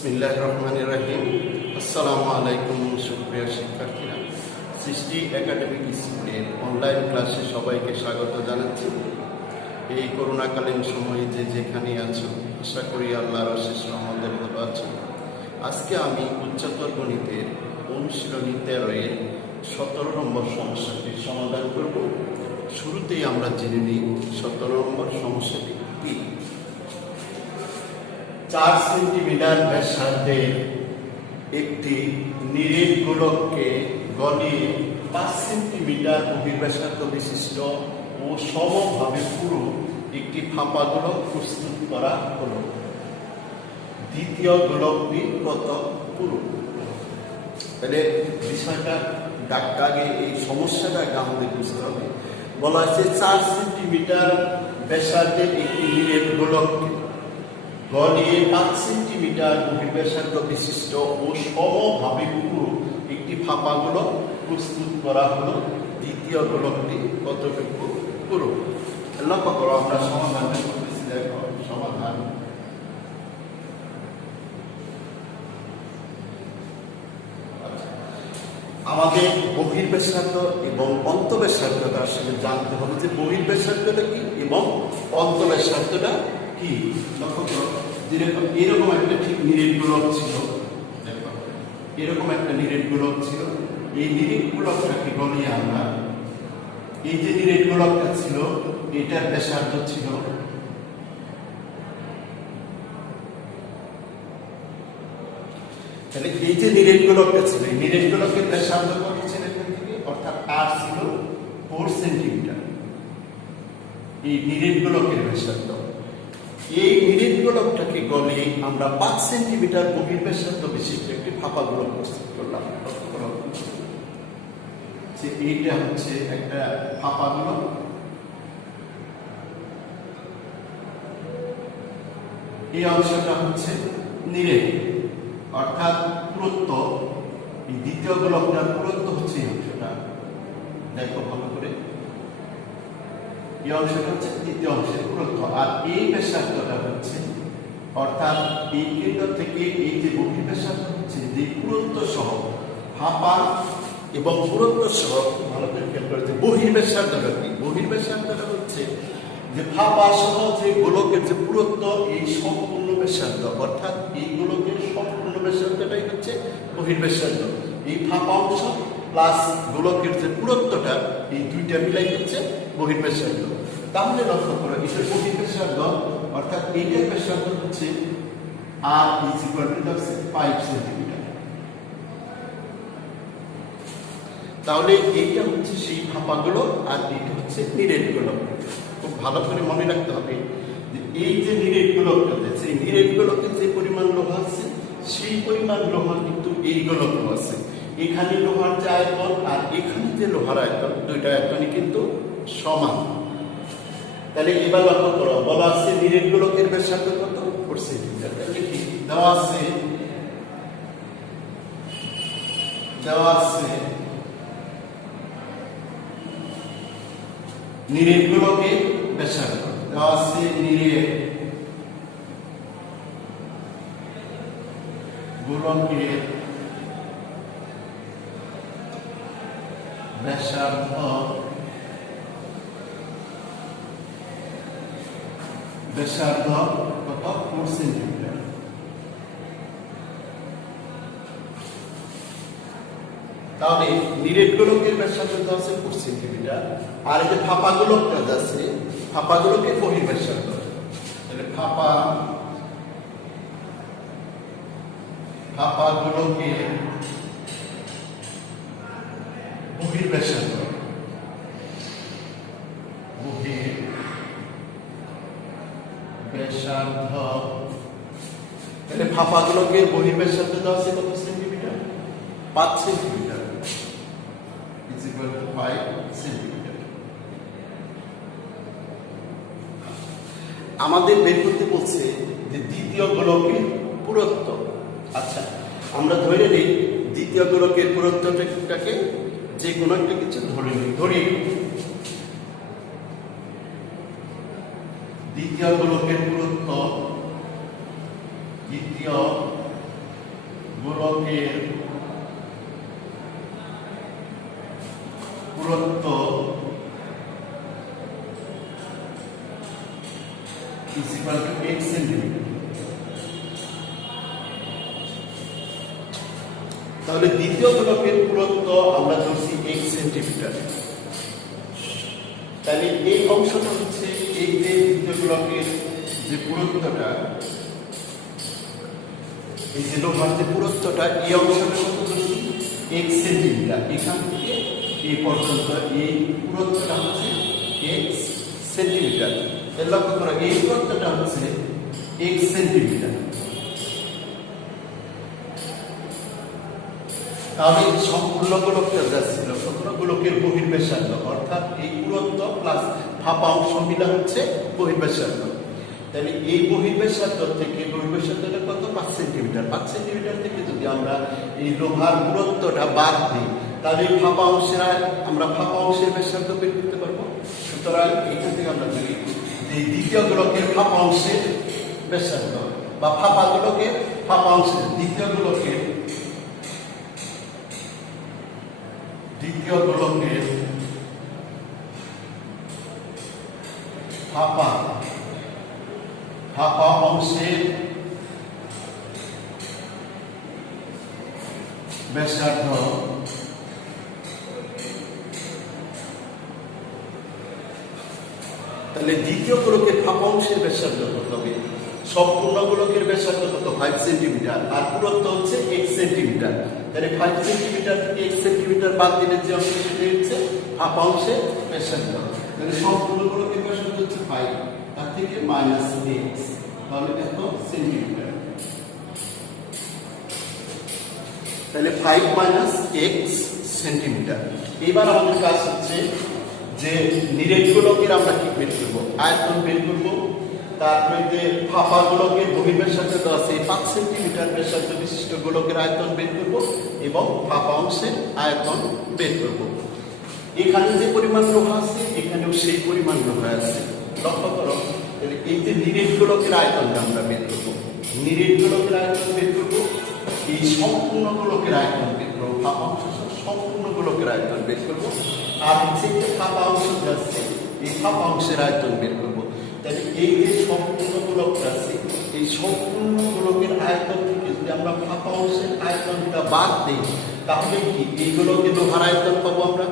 বিসমিল্লাহির রহমানির রহিম। আসসালামু আলাইকুম সুপ্রিয় শিক্ষার্থীরা, সৃষ্টি একাডেমিক স্কুলের অনলাইন ক্লাসে সবাইকে স্বাগত জানাচ্ছি। এই করোনাকালীন সময়ে যে যেখানে আছো, আশা করি আল্লাহর অশেষ রহমতে ভালো আছো। আজকে আমি উচ্চতর গণিতের অনুশীলনী 13-এর 17 নম্বর সমস্যাটির সমাধান করব। শুরুতেই আমরা জেনে নিই 17 নম্বর সমস্যাটি কি। 4 সেন্টিমিটার ব্যাসার্ধের একটি নিরেট গোলককে গলিয়ে 5 সেন্টিমিটার বহির্ব্যাসার্ধ বিশিষ্ট ও সমভাবে পুরো একটি ফাঁপা গোলক প্রস্তুত করা হলো। দ্বিতীয় গোলকটি কত পুরো? তাহলে বিষয়টা আগে এই সমস্যাটা আমাদের বুঝতে হবে। বলা হচ্ছে 4 সেন্টিমিটার ব্যাসার্ধের একটি নিরেট গোলককে গলিয়ে 5 সেন্টিমিটার বহির্ব্যাসার্ধ বিশিষ্ট ও সমভাবে পুরো একটি ফাঁপা গোলক প্রস্তুত করা হলো। দ্বিতীয় গোলকটি কতটুকু পুরো? লক্ষ্য করো, আমরা সমাধানটা করতেছি। দেখো সমাধান। আমাদের বহির্ব্যাসার্ধ এবং অন্তঃব্যাসার্ধটা আসলে জানতে হবে যে বহির্ব্যাসার্ধটা কি এবং অন্তঃব্যাসার্ধটা কি। লক্ষ্য করো, যেরকম এরকম একটা ঠিক নিরেট গোলক ছিল, দেখো এরকম একটা নিরেট গোলক ছিল। এই নিরেট গোলকটাকে গলিয়ে আমরা এই যে নিরেট গোলকটা ছিল এটার ব্যাসার্ধ ছিল তাহলে এই যে নিরেট গোলকটা ছিল, এই নিরেট গোলকের ব্যাসার্ধ কত ছিল এখান থেকে? অর্থাৎ আর ছিল 4 সেন্টিমিটার। এই নিরেট গোলকের ব্যাসার্ধ, এই নিরেট গোলকটাকে গলিয়ে আমরা 5 সেন্টিমিটার বহির্ব্যাসার্ধ বিশিষ্ট একটি ফাঁপা গোলক প্রস্তুত করলাম। যে এইটা হচ্ছে একটা ফাঁপা গোলক। এই অংশটা হচ্ছে নিরেট, অর্থাৎ পুরুত্ব। এই দ্বিতীয় গোলকটার পুরুত্ব হচ্ছে এই অংশটা। দেখো ভালো করে, এই অংশটা হচ্ছে দ্বিতীয় অংশের পুরুত্ব। আর এই ব্যাসার্ধটা হচ্ছে, অর্থাৎ এই কেন্দ্র থেকে এই যে বহির্ব্যাসার্ধ হচ্ছে যে পুরুত্ব সহ ফাঁপা এবং পুরুত্ব সহ ভালো করে খেয়াল করে যে বহির্ব্যাসার্ধটা কি? বহির্ব্যাসার্ধটা হচ্ছে যে ফাঁপা সহ যে গোলকের যে পুরুত্ব, এই সম্পূর্ণ ব্যাসার্ধ, অর্থাৎ এই গোলকের সম্পূর্ণ ব্যাসার্ধটাই হচ্ছে বহির্ব্যাসার্ধ। এই ফাঁপা অংশ প্লাস গোলকের যে পুরুত্বটা, এই দুইটা মিলাই হচ্ছে বহির্ব্যাসার্ধ। তাহলে লক্ষ্য করো, এটা বহির্ব্যাসার্ধ, অর্থাৎ এইটার ব্যাসার্ধ হচ্ছে আর ইজ ইকুয়াল টু 5 সেন্টিমিটার। তাহলে এইটা হচ্ছে সেই ফাঁপা গোলক আর এইটা হচ্ছে নিরেট গোলক। খুব ভালো করে মনে রাখতে হবে যে এই যে নিরেট গোলকটা, সেই নিরেট গোলকে যে পরিমাণ লোহা আছে সেই পরিমাণ লোহা কিন্তু এই গোলকও আছে। এখানে লোহার যে আয়তন আর এখানে যে লোহার আয়তন, দুইটা আয়তনই কিন্তু সমান। তাহলে এবার লক্ষ্য করো, বলা আছে নিরেট গোলকের ব্যাসার্ধ কত? 4 সেন্টিমিটার। তাহলে কি দেওয়া আছে? নিরেট গোলকের ব্যাসার্ধ দেওয়া আছে, নিরেট গোলকের ব্যাসার্ধ কত? 4 সেন্টিমিটার। তাহলে নিরেট গোলকের ব্যাসার্ধ আছে 4 সেন্টিমিটার, আর এই যে ফাঁপা গোলকটা আছে, ফাঁপা গোলকের বহির্ব্যাসার্ধ, তাহলে ফাঁপা গোলকের বহির্ব্যাসার্ধ, তাহলে ফাঁপা গোলকের বহির্ব্যাসার্ধ আছে কত centimetre? 5 centimetre, is equal two 5 centimetre. আমাদের বের করতে বলছে যে দ্বিতীয় গোলকের পুরুত্ব। আচ্ছা, আমরা ধরে নিই দ্বিতীয় গোলকের পুরুত্বটাকে যে কোনো একটা কিছু ধরি। দ্বিতীয় গোলকের পুরুত্ব, দ্বিতীয় গোলকের পুরুত্ব is equal to 8 সেন্টিমিটার। তাহলে দ্বিতীয় গোলকের পুরুত্ব আমরা ধরছি 8 সেন্টিমিটার। তাহলে এই অংশটা হচ্ছে এই যে দ্বিতীয় গোলকের যে পুরুত্বটা, এই যে লোহার যে পুরুত্বটা, এই অংশটা কত ধরছি 1 সেন্টিমিটার। এখান থেকে এই পর্যন্ত এই পুরুত্বটা হচ্ছে 1 সেন্টিমিটার। এর লক্ষ্য করো এই পুরুত্বটা হচ্ছে 1 সেন্টিমিটার। তাহলে সম্পূর্ণ গোলকটা যা ছিল সম্পূর্ণ গোলকের বহির্ব্যাসার্ধ, অর্থাৎ এই পুরুত্ব প্লাস ফাঁপা অংশ মিলা হচ্ছে বহির্ব্যাসার্ধ। তাহলে এই বহির্ব্যাসার্ধ থেকে বহির্ব্যাসার্ধটা কত 5 সেন্টিমিটার। 5 সেন্টিমিটার থেকে যদি আমরা এই লোহার পুরুত্বটা বাদ দিই তাহলে এই ফাঁপা অংশের আমরা ফাঁপা অংশের ব্যাসার্ধ বের করতে পারবো। সুতরাং এখান থেকে আমরা যদি এই দ্বিতীয় গোলকের ফাঁপা অংশের ব্যাসার্ধ বা ফাঁপা গোলকের ফাঁপা অংশের দ্বিতীয় গোলকের ফাঁপা অংশের ব্যাসার্ধ তাহলে দ্বিতীয় গোলকের ফাঁপা অংশের ব্যাসার্ধ কত হবে? সম্পূর্ণ গোলকের ব্যাসার্ধ কত 5 সেন্টিমিটার আর পুরুত্ব হচ্ছে 1 সেন্টিমিটার। তাহলে 5 সেন্টিমিটার থেকে 1 সেন্টিমিটার বাদ দিলে যে অংশ সেটা হচ্ছে ফাঁপা অংশের ব্যাসার্ধ। তাহলে সম্পূর্ণ গোলকের ব্যাসার্ধ হচ্ছে 5, তার থেকে -x, তাহলে কত সেন্টিমিটার। তাহলে 5 - x সেন্টিমিটার। এবার আমাদের কাজ হচ্ছে যে নিরেট গোলকের আমরা কি বের করব? আয়তন বের করব। তারপরে যে ফাঁপা গোলকের বহির্ব্যাসার্ধ দেওয়া আছে 5 সেন্টিমিটার ব্যাসার্ধ বিশিষ্ট গোলকের আয়তন বের করব এবং ফাঁপা অংশের আয়তন বের করব। এখানে যে পরিমাণ লোহা আছে এখানেও সেই পরিমাণ লোহা আছে। লক্ষ্য করো, তাহলে এই যে নিরেট গোলকের আয়তনটা আমরা বের করব। নিরেট গোলকের আয়তন বের করব, এই সম্পূর্ণ গোলকের আয়তন বের করব, ফাঁপা অংশ সম্পূর্ণ গোলকের আয়তন বের করব। আর হচ্ছে যে ফাঁপা অংশ আছে এই ফাঁপা অংশের আয়তন বের করব। তাহলে এই যে সম্পূর্ণ গোলকটা আছে এই সম্পূর্ণ গোলকের আয়তন থেকে যদি আমরা ফাঁপা অংশের আয়তনটা বাদ দিই তাহলে কি এই গোলকের লোহার আয়তন পাবো আমরা।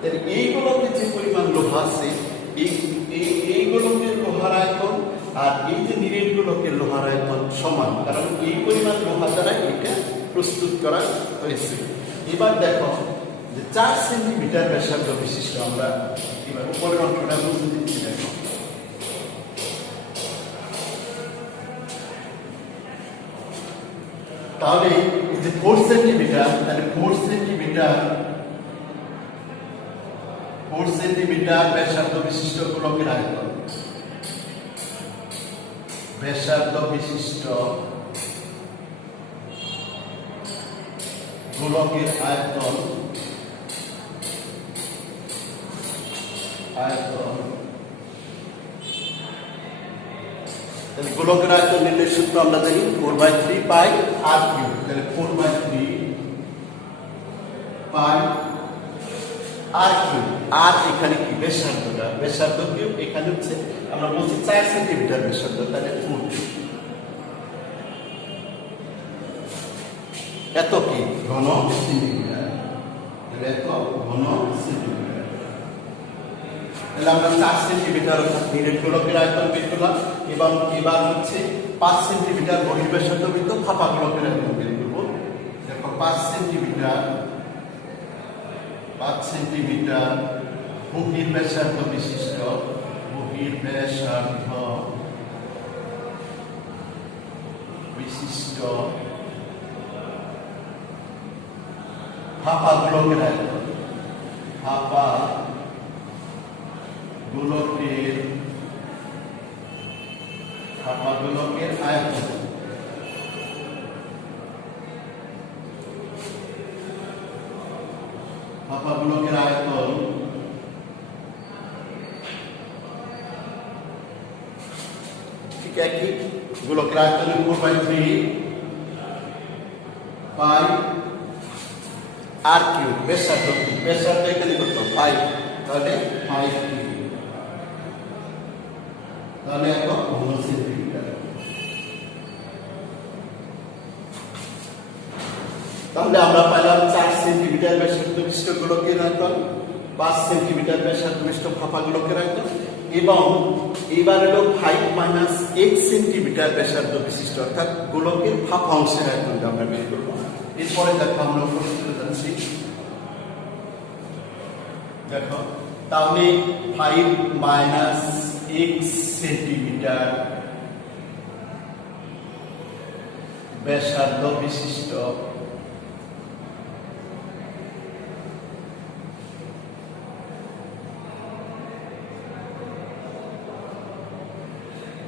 তাহলে এই গোলকের যে পরিমাণ লোহা আছে এই গোলকের লোহার আয়তন আর এই যে নিরেট গোলকের লোহার আয়তন সমান, কারণ এই পরিমাণ লোহা দ্বারা এটা প্রস্তুত করা হয়েছে। এবার দেখো যে 4 সেন্টিমিটার ব্যাসার্ধ বিশিষ্ট আমরা এবার উপরের অংশটা বুঝতে দিচ্ছি। দেখো তাহলে এই যে 4 সেন্টিমিটার, তাহলে 4 সেন্টিমিটার ব্যাসার্ধ বিশিষ্ট গোলকের আয়তন, ব্যাসার্ধ বিশিষ্ট গোলকের আয়তন তাহলে গোলকের আয়তন নির্ণয়ের সূত্র আমরা জানি 4/3 পাই r কিউব। তাহলে 4/3 পাই r কিউব। আর এখানে কি ব্যাসার্ধটা, ব্যাসার্ধ কিউব এখানে হচ্ছে আমরা বলছি 4 সেন্টিমিটার ব্যাসার্ধ, তাহলে 4 এত কি ঘন সেন্টিমিটার। তাহলে এত ঘন সেন্টিমিটার। তাহলে আমরা 4 সেন্টিমিটার অর্থাৎ নিরেট গোলকের আয়তন বের করলাম এবং এবার হচ্ছে 5 সেন্টিমিটার বহির্ব্যাসার্ধ বৃত্ত ফাঁপা গোলকের আয়তন বের করব। দেখো 5 সেন্টিমিটার বহির্ব্যাসার্ধ বিশিষ্ট ফাঁপা গোলকের আয়তন, ফাঁপা গোলকের আয়তন। ফাঁপা গোলকের আয়তন ঠিক একই গোলকের আয়তন 4/3 পাই আর কিউব, ব্যাসার্ধ কি, ব্যাসার্ধ এখানে কত 5, তাহলে 5 কিউব, তাহলে এত ঘন সেন্টিমিটার। তাহলে আমরা পেলাম 4 সেন্টিমিটার ব্যাসার্ধ বিশিষ্ট গোলকের আয়তন, 5 সেন্টিমিটার ব্যাসার্ধ বিশিষ্ট ফাঁপা গোলকের আয়তন, এবং এবার হলো 5 মাইনাস 8 সেন্টিমিটার ব্যাসার্ধ বিশিষ্ট অর্থাৎ গোলকের ফাঁপা অংশের আয়তনটা আমরা বের করবো। এরপরে দেখো আমরা উপরে চলে যাচ্ছি, দেখো তাহলে 5 মাইনাস 8 সেন্টিমিটার ব্যাসার্ধ বিশিষ্ট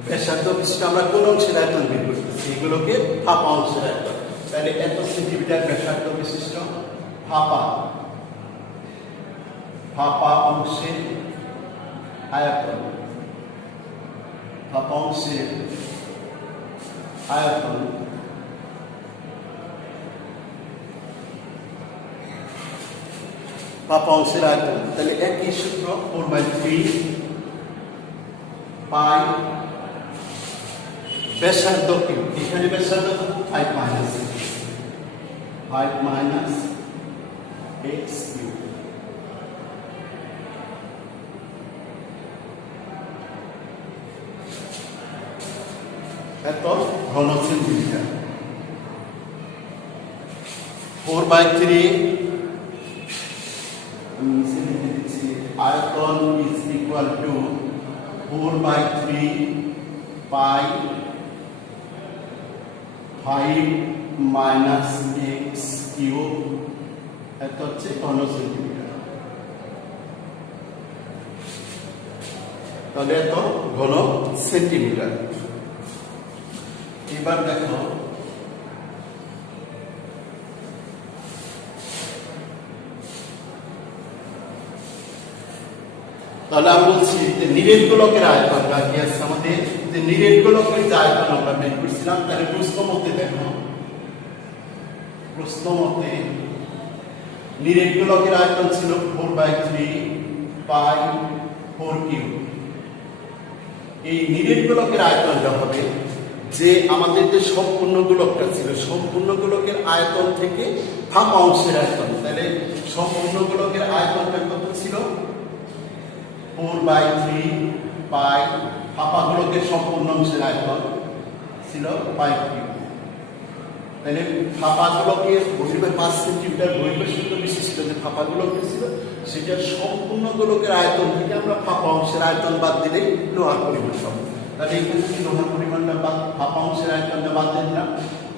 ব্যাসার্ধ বিশিষ্ট আমরা কোন অংশের আয়তন বের করতেছি, এগুলোকে ফাঁপা অংশের আয়তন। তাহলে এত সেন্টিমিটার ব্যাসার্ধ বিশিষ্ট ফাঁপা অংশের আয়তন, ফাঁপা অংশের আয়তন ফাঁপা অংশের আয়তন, তাহলে একই সূত্র 4/3 পাই ব্যাসার্ধ কিউব, এখানে ব্যাসার্ধ 5 মাইনাস x কিউব, এত ঘন সেন্টিমিটার। 4/3 আয়তন is equal to 4/3 pi 5 minus x cube, এত হচ্ছে ঘন সেন্টিমিটার। তাহলে এত ঘন সেন্টিমিটার। এবার দেখো তাহলে আমি বলছি যে নিরেট গোলকের আয়তন বাকি আছে আমাদের, যে নিরেট গোলকের যে আয়তন আমরা বের করছিলাম, তাহলে প্রশ্ন মতে দেখো, প্রশ্ন মতে নিরেট গোলকের আয়তন ছিল 4/3 পাই 4 কিউব। এই নিরেট গোলকের আয়তনটা হবে যে আমাদের যে সম্পূর্ণ গোলকটা ছিল, সম্পূর্ণ গোলকের আয়তন থেকে ফাঁপা অংশের আয়তন। তাহলে সম্পূর্ণ গোলকের আয়তনটা কত ছিল 4/3 পাই, ফাঁপা গোলকের সম্পূর্ণ অংশের আয়তন ছিল 5 কিউব। তাহলে ফাঁপা গোলকের 5 সেন্টিমিটার বহির্বেষ্টিত বিশিষ্ট যে ফাঁপা গোলকটা ছিল, সেটার সম্পূর্ণ গোলকের আয়তন থেকে আমরা ফাঁপা অংশের আয়তন বাদ দিলেই লোহার পরিমাণ পাবো। তাহলে এখান থেকে লোহার পরিমাণটা বাদ, ফাঁপা অংশের আয়তনটা বাদ দিয়ে দিলাম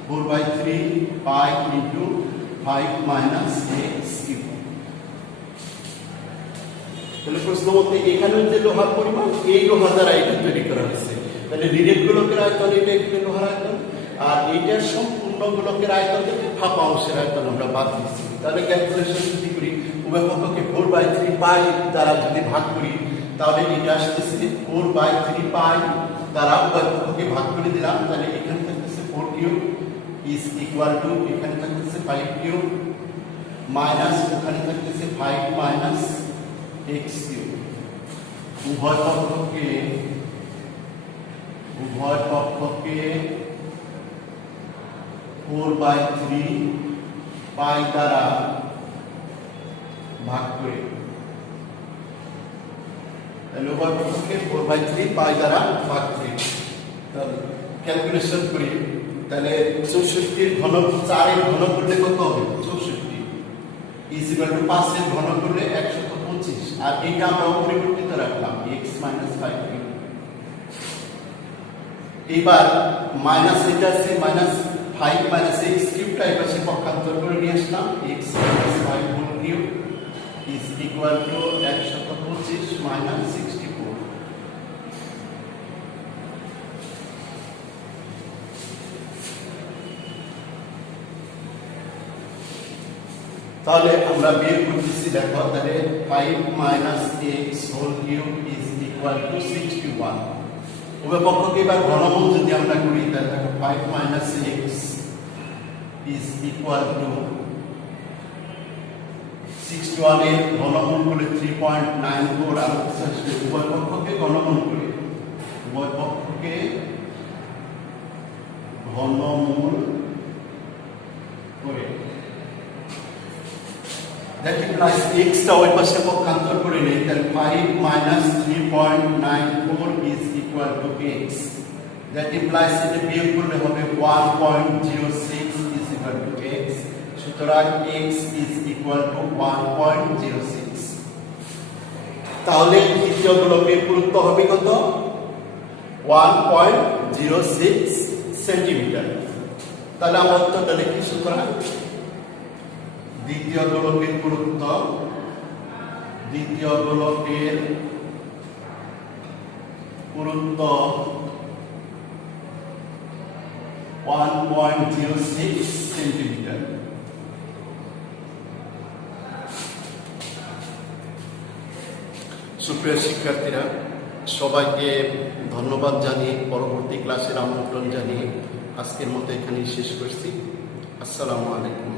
4/3 pi into 5 minus x cube. তাহলে প্রশ্ন মতে এখানে যে লোহার পরিমাণ, এই লোহার দ্বারা এটা তৈরি করা হয়েছে। তাহলে নিরেট গোলকের আয়তন এটা এখানে লোহার আয়তন, আর এইটার সম্পূর্ণ গোলকের আয়তন থেকে ফাঁপা অংশের আয়তন আমরা বাদ দিচ্ছি। তাহলে ক্যালকুলেশন যদি করি, উভয় পক্ষকে 4/3 পাই দ্বারা যদি ভাগ করি, তাহলে এটা আসতেছে 4/3 পাই দ্বারা উভয় পক্ষকে ভাগ করে দিলাম। তাহলে এখানে থাকতেছে 4 কিউব ইজ ইকুয়াল টু, এখানে থাকতেছে 5 কিউব মাইনাস ওখানে থাকতেছে 5 মাইনাস x কিউব। উভয় পক্ষকে 4/3 পাই দ্বারা ভাগ করে, তাহলে উভয় পক্ষকে 4/3 পাই দ্বারা ভাগ করে তাহলে ক্যালকুলেশন করি, তাহলে 64 ঘন 4 এর ঘন করলে কত হবে 64 ইজ ইকুয়াল টু 5 এর ঘন করলে 125, আর এটা আমরা অপরিবর্তিত রাখলাম x মাইনাস 5 কিউব। এবার মাইনাস এটা আছে মাইনাস 5 মাইনাস x কিউবটা এবার সে পক্ষান্তর করে নিয়ে আসলাম, x minus 5 whole cube is equal to 125 minus 64। তাহলে আমরা বের করতেছি, দেখো তাহলে 5 minus x whole cube is equal to 61। উভয় পক্ষকে এবার ঘনমূল যদি আমরা করি, তাহলে দেখো 5 minus x is equal to 61 এর ঘনমূল করে 3.94 আর উভয় পক্ষকে ঘনমূল করে that implies x টা ওই পাশে পক্ষান্তর করে নেই তাহলে 5 minus 3.94 is equal to x. That implies এটা বিয়োগ করলে হবে 1.06 is equal to x. সুতরাং x is equal to 1.06. তাহলে দ্বিতীয় গোলকের পুরুত্ব হবে কত? 1.06 সেন্টিমিটার। তাহলে আমরা উত্তরটা লিখি। সুতরাং দ্বিতীয় গোলকের পুরুত্ব 1.06 সেন্টিমিটার। সুপ্রিয় শিক্ষার্থীরা, সবাইকে ধন্যবাদ জানিয়ে পরবর্তী ক্লাসের আমন্ত্রণ জানিয়ে আজকের মতো এখানেই শেষ করছি। আসসালামু আলাইকুম।